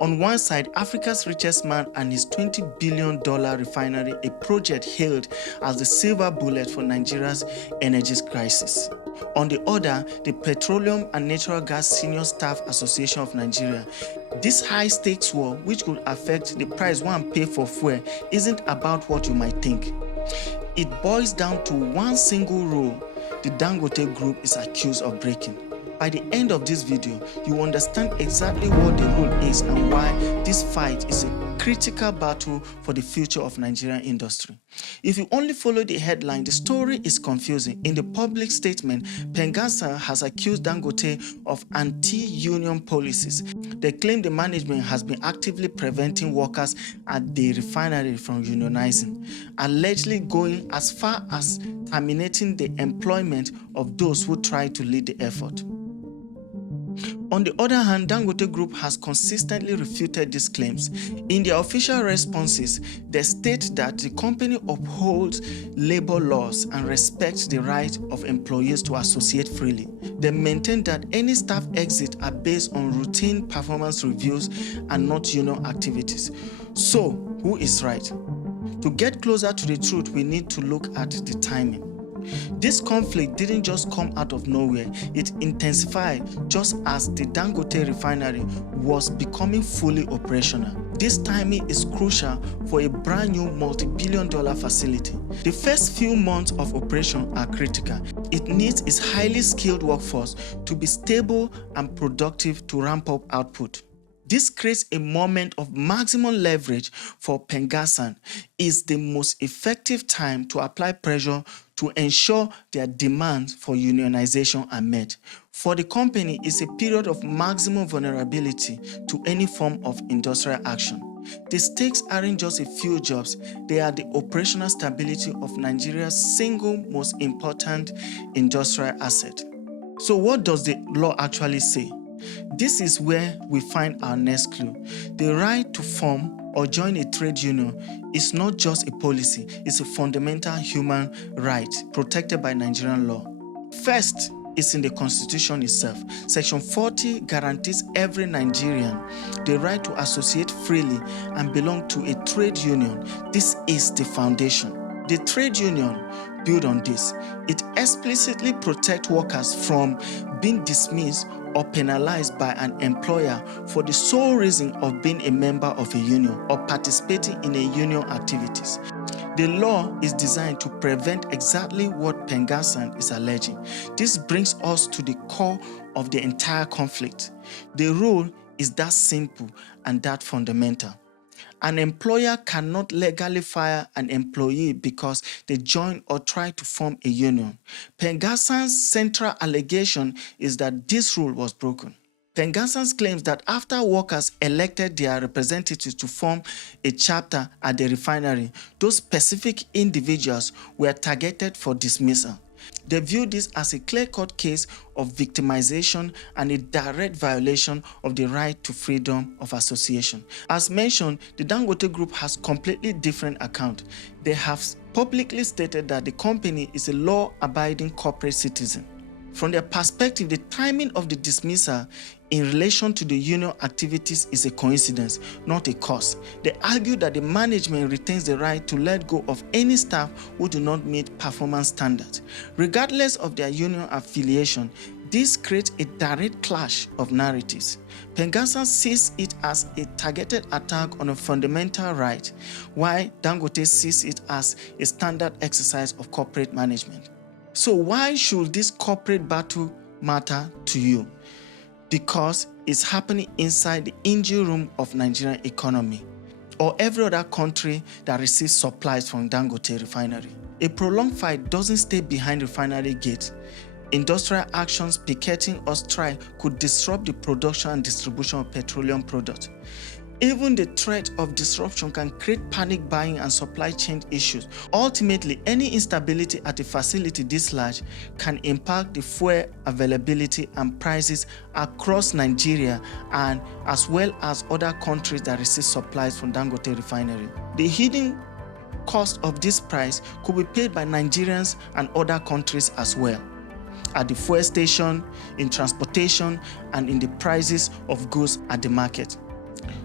On one side, Africa's richest man and his $20 billion refinery, a project hailed as the silver bullet for Nigeria's energy crisis. On the other, the Petroleum and Natural Gas Senior Staff Association of Nigeria. This high-stakes war, which could affect the price one pays for fuel, isn't about what you might think. It boils down to one single rule the Dangote Group is accused of breaking. By the end of this video, you understand exactly what the rule is and why this fight is a critical battle for the future of Nigerian industry. If you only follow the headline, the story is confusing. In the public statement, PENGASSAN has accused Dangote of anti-union policies. They claim the management has been actively preventing workers at the refinery from unionizing, allegedly going as far as terminating the employment of those who try to lead the effort. On the other hand, Dangote Group has consistently refuted these claims. In their official responses, they state that the company upholds labor laws and respects the right of employees to associate freely. They maintain that any staff exits are based on routine performance reviews and not union activities. So, who is right? To get closer to the truth, we need to look at the timing. This conflict didn't just come out of nowhere, it intensified just as the Dangote refinery was becoming fully operational. This timing is crucial for a brand new multi-billion-dollar facility. The first few months of operation are critical. It needs its highly skilled workforce to be stable and productive to ramp up output. This creates a moment of maximum leverage for PENGASSAN. It's the most effective time to apply pressure to ensure their demands for unionization are met. For the company, it's a period of maximum vulnerability to any form of industrial action. The stakes aren't just a few jobs, they are the operational stability of Nigeria's single most important industrial asset. So what does the law actually say? This is where we find our next clue. The right to form or join a trade union is not just a policy, it's a fundamental human right protected by Nigerian law. First, it's in the Constitution itself. Section 40 guarantees every Nigerian the right to associate freely and belong to a trade union. This is the foundation. The trade union builds on this. It explicitly protects workers from being dismissed or penalized by an employer for the sole reason of being a member of a union or participating in a union activities. The law is designed to prevent exactly what PENGASSAN is alleging. This brings us to the core of the entire conflict. The rule is that simple and that fundamental. An employer cannot legally fire an employee because they join or try to form a union. PENGASSAN's central allegation is that this rule was broken. PENGASSAN claims that after workers elected their representatives to form a chapter at the refinery, those specific individuals were targeted for dismissal. They view this as a clear-cut case of victimization and a direct violation of the right to freedom of association. As mentioned, the Dangote Group has completely different account. They have publicly stated that the company is a law-abiding corporate citizen. From their perspective, the timing of the dismissal in relation to the union activities is a coincidence, not a cause. They argue that the management retains the right to let go of any staff who do not meet performance standards. Regardless of their union affiliation, this creates a direct clash of narratives. PENGASSAN sees it as a targeted attack on a fundamental right, while Dangote sees it as a standard exercise of corporate management. So why should this corporate battle matter to you? Because it's happening inside the engine room of Nigerian economy or every other country that receives supplies from Dangote refinery. A prolonged fight doesn't stay behind refinery gates. Industrial actions, picketing or strike could disrupt the production and distribution of petroleum products. Even the threat of disruption can create panic buying and supply chain issues. Ultimately, any instability at a facility this large can impact the fuel availability and prices across Nigeria and as well as other countries that receive supplies from Dangote refinery. The hidden cost of this price could be paid by Nigerians and other countries as well, at the fuel station, in transportation, and in the prices of goods at the market.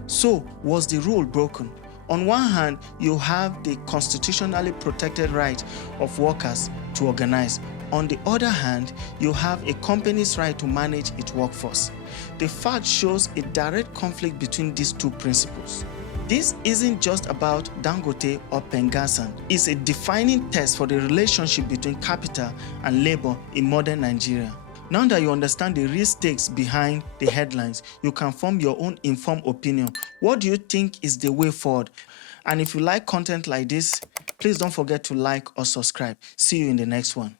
So, was the rule broken? On one hand, you have the constitutionally protected right of workers to organize. On the other hand, you have a company's right to manage its workforce. The fact shows a direct conflict between these two principles. This isn't just about Dangote or PENGASSAN. It's a defining test for the relationship between capital and labor in modern Nigeria. Now that you understand the real stakes behind the headlines, you can form your own informed opinion. What do you think is the way forward? And if you like content like this, please don't forget to like or subscribe. See you in the next one.